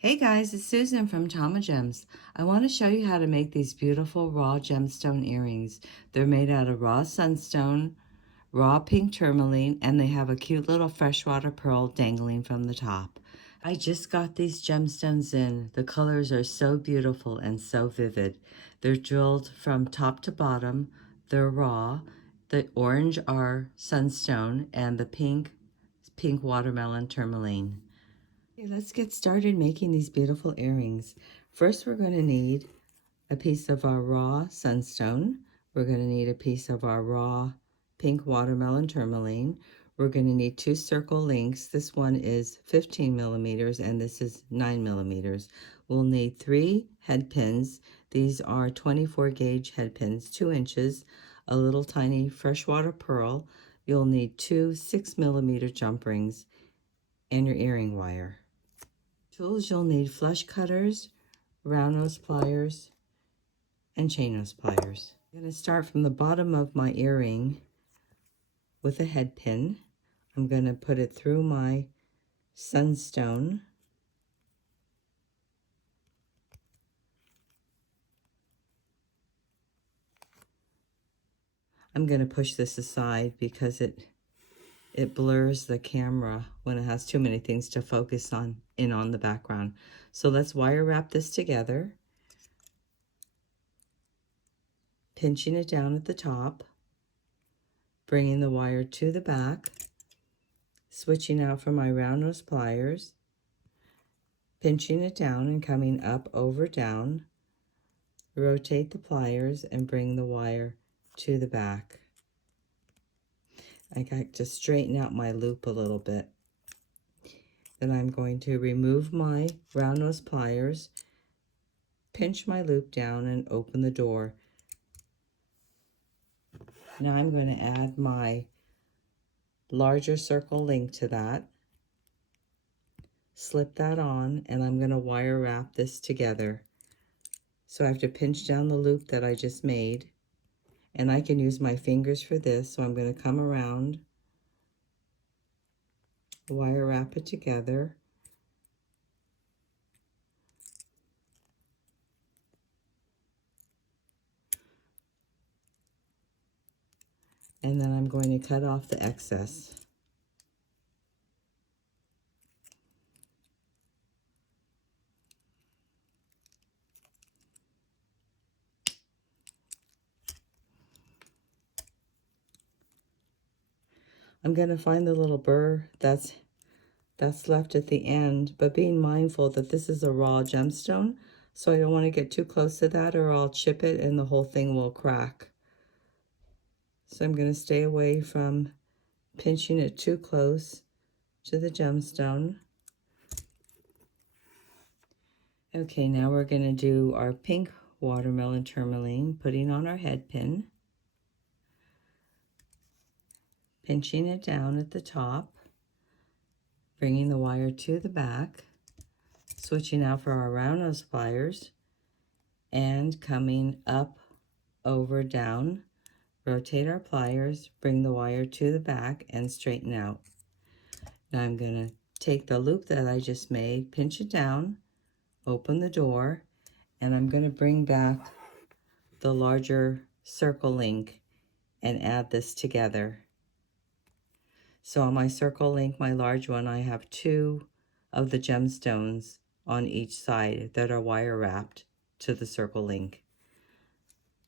Hey guys, it's Susan from Tamagems. I want to show you how to make these beautiful raw gemstone earrings. They're made out of raw sunstone, raw pink tourmaline, and they have a cute little freshwater pearl dangling from the top. I just got these gemstones in. The colors are so beautiful and so vivid. They're drilled from top to bottom. They're raw. The orange are sunstone and the pink watermelon tourmaline. Okay, let's get started making these beautiful earrings. First, we're going to need a piece of our raw sunstone. We're going to need a piece of our raw pink watermelon tourmaline. We're going to need 2 circle links. This one is 15 millimeters and this is 9 millimeters. We'll need 3 head pins. These are 24 gauge head pins, 2 inches, a little tiny freshwater pearl. You'll need 2 6 millimeter jump rings and your earring wire. Tools you'll need: flush cutters, round nose pliers, and chain nose pliers. I'm going to start from the bottom of my earring with a head pin. I'm going to put it through my sunstone. I'm going to push this aside because it blurs the camera when it has too many things to focus on on the background. So let's wire wrap this together, pinching it down at the top, bringing the wire to the back, switching out for my round nose pliers, pinching it down and coming up, over, down, rotate the pliers and bring the wire to the back. I got to straighten out my loop a little bit. Then I'm going to remove my round nose pliers, pinch my loop down and open the door. Now I'm going to add my larger circle link to that, slip that on, and I'm going to wire wrap this together. So I have to pinch down the loop that I just made, and I can use my fingers for this. So I'm going to come around, wire wrap it together, and then I'm going to cut off the excess. I'm going to find the little burr that's left at the end, but being mindful that this is a raw gemstone, so I don't want to get too close to that or I'll chip it and the whole thing will crack. So I'm going to stay away from pinching it too close to the gemstone. Okay, now we're going to do our pink watermelon tourmaline, putting on our head pin, pinching it down at the top, bringing the wire to the back, switching out for our round nose pliers, and coming up, over, down, rotate our pliers, bring the wire to the back, and straighten out. Now I'm going to take the loop that I just made, pinch it down, open the door, and I'm going to bring back the larger circle link and add this together. So on my circle link, my large one, I have 2 of the gemstones on each side that are wire wrapped to the circle link.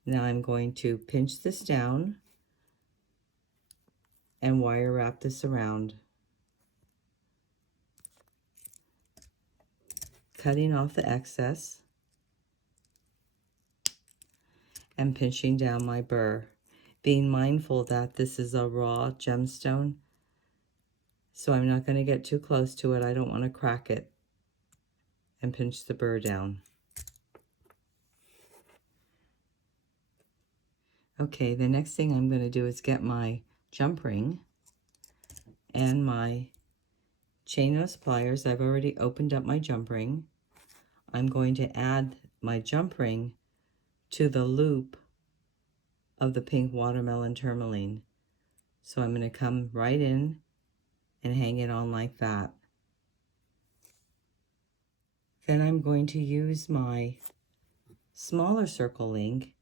Now I'm going to pinch this down and wire wrap this around, cutting off the excess and pinching down my burr, being mindful that this is a raw gemstone, so I'm not going to get too close to it. I don't want to crack it, and pinch the burr down. Okay, the next thing I'm going to do is get my jump ring and my chain nose pliers. I've already opened up my jump ring. I'm going to add my jump ring to the loop of the pink watermelon tourmaline. So I'm going to come right in and hang it on like that. Then I'm going to use my smaller circle link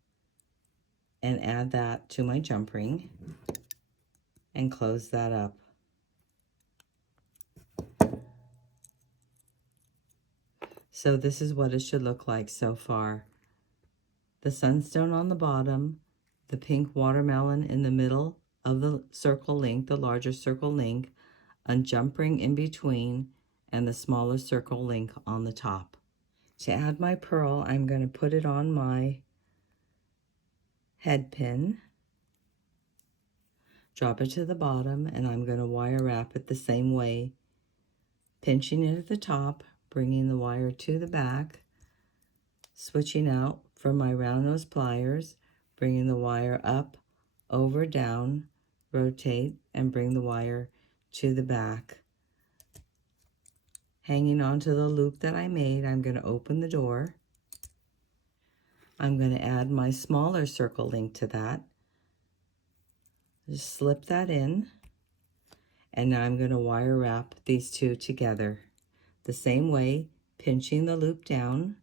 and add that to my jump ring and close that up. So this is what it should look like so far. The sunstone on the bottom, the pink watermelon in the middle of the circle link, the larger circle link, a jump ring in between, and the smaller circle link on the top. To add my pearl, I'm going to put it on my head pin, drop it to the bottom, and I'm going to wire wrap it the same way, pinching it at the top, bringing the wire to the back, switching out from my round nose pliers, bringing the wire up, over, down, rotate, and bring the wire to the back. Hanging onto the loop that I made, I'm going to open the door. I'm going to add my smaller circle link to that. Just slip that in. And now I'm going to wire wrap these two together. The same way, pinching the loop down,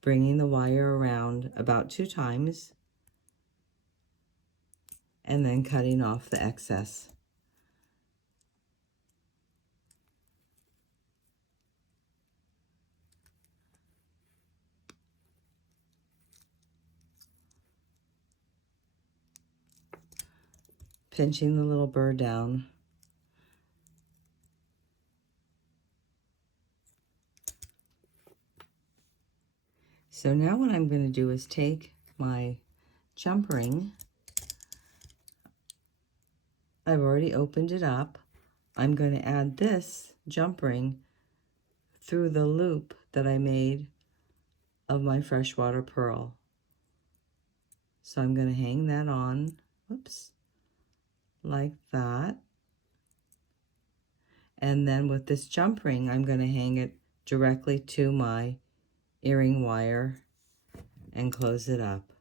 bringing the wire around about 2 times, and then cutting off the excess. Pinching the little burr down. So now what I'm going to do is take my jump ring. I've already opened it up. I'm going to add this jump ring through the loop that I made of my freshwater pearl. So I'm going to hang that on, whoops, like that. And then with this jump ring, I'm going to hang it directly to my earring wire and close it up.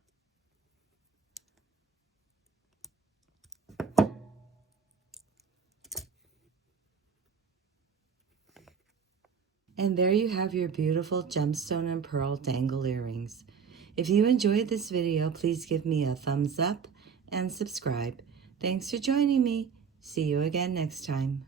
And there you have your beautiful gemstone and pearl dangle earrings. If you enjoyed this video, please give me a thumbs up and subscribe. Thanks for joining me. See you again next time.